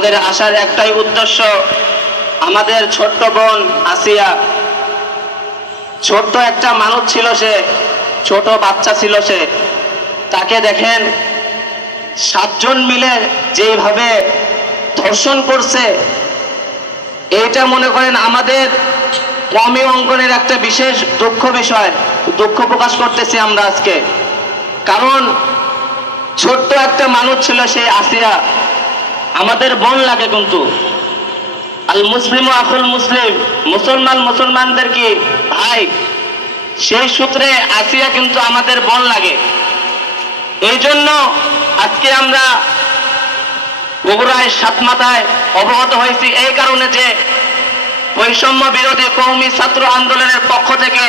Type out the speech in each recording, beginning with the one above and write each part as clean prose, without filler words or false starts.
আমাদের আসার একটাই উদ্দেশ্য, আমাদের ছোট্ট বোন আসিয়া, ছোট্ট একটা মানুষ ছিল, সে ছোট বাচ্চা ছিল, সে তাকে দেখেন 7 জন মিলে যেভাবে ধর্ষণ করছে, এইটা মনে করেন আমাদের কওমি অঙ্গনের একটা বিশেষ দুঃখ বিষয়, দুঃখ প্রকাশ করতেছি আমরা আজকে। কারণ ছোট্ট একটা মানুষ ছিল সেই আসিয়া, আমাদের বোন লাগে কিন্তু। আল মুসলিম আখুল মুসলিম, মুসলমান মুসলমানদের কি ভাই, সেই সূত্রে আসিয়া কিন্তু আমাদের বোন লাগে। এই জন্য আজকে আমরা বগুড়ায় সাতমাথায় অবগত হয়েছি এই কারণে যে বৈষম্য বিরোধী কওমি ছাত্র আন্দোলনের পক্ষ থেকে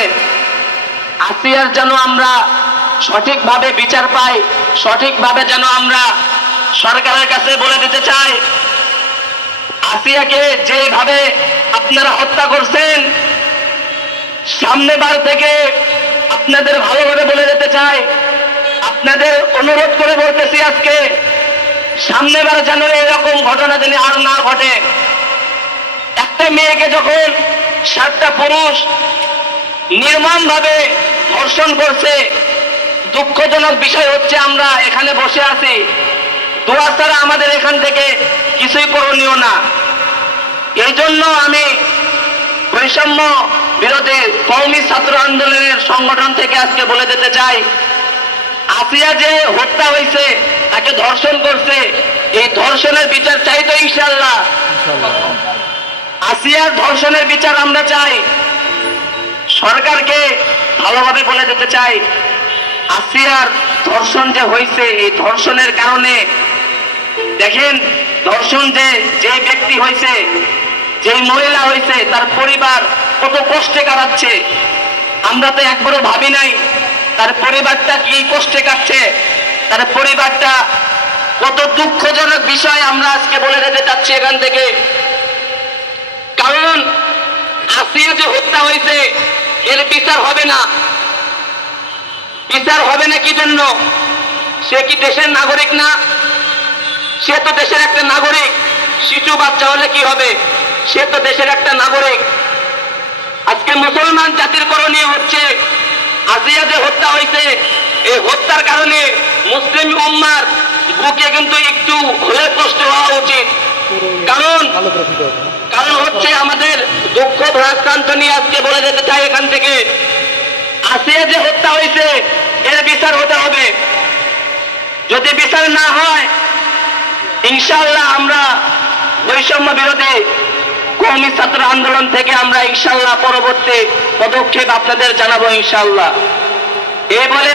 আসিয়ার যেন আমরা সঠিকভাবে বিচার পাই, সঠিকভাবে যেন আমরা সরকারের কাছে বলে দিতে চাই, আসিয়াকে যেভাবে আপনারা হত্যা করছেন, সামনেবার থেকে আপনাদের ভালোভাবে বলে দিতে চাই, আপনাদের অনুরোধ করে বলতেছি আজকে সামনেবার যেন এরকম ঘটনা যেন আর না ঘটে। একটা মেয়েকে যখন 7টা পুরুষ নির্মমভাবে ধর্ষণ করছে, দুঃখজনক বিষয় হচ্ছে আমরা এখানে বসে আছি, দোয়া ছাড়া আমাদের এখান থেকে কিছুই করণীয় না। এই জন্য আমি বৈষম্য বিরোধী কওমি ছাত্র আন্দোলনের সংগঠন থেকে আজকে বলে দিতে চাই, আসিয়া যে হত্যা হয়েছে, তাকে ধর্ষণ করছে, এই ধর্ষণের বিচার চাই তো ইনশাআল্লাহ। আসিয়ার ধর্ষণের বিচার আমরা চাই। সরকারকে ভালোভাবে বলে দিতে চাই, আসিয়ার ধর্ষণ যে হয়েছে, এই ধর্ষণের কারণে দেখেন ধর্ষণ যে ব্যক্তি হয়েছে, যে মহিলা হয়েছে, তার পরিবার কত কষ্টে কাটাচ্ছে। আমরা তো একবারও ভাবি নাই তার পরিবারটা কি কষ্টে কাটছে, তার পরিবারটা কত দুঃখজনক বিষয় আমরা আজকে বলে দিতে চাচ্ছি এখান থেকে। কারণ আসিয়া যে হত্যা হয়েছে, এর বিচার হবে না। বিচার হবে না কি জন্য? সে কি দেশের নাগরিক না? সে তো দেশের একটা নাগরিক। শিশু বাচ্চা হলে কি হবে? সে তো দেশের একটা নাগরিক। আজকে মুসলমান জাতির করণীয় হচ্ছে, আসিয়া যে হত্যা হয়েছে, এই হত্যার কারণে মুসলিম উম্মার বুকে কিন্তু একটু হলে কষ্ট হওয়া উচিত। কারণ হচ্ছে আমাদের দুঃখ ভ্রাক্রান্ত নিয়ে আজকে বলে যেতে চাই এখান থেকে, আসিয়া যে হত্যা হয়েছে এর বিচার হতে হবে। যদি বিচার না হয় ইনশাআল্লাহ আমরা বৈষম্য বিরোধী কওমি ছাত্র আন্দোলন থেকে আমরা ইনশাআল্লাহ পরবর্তী পদক্ষেপ আপনাদের জানাবো ইনশাআল্লাহ। এই বলে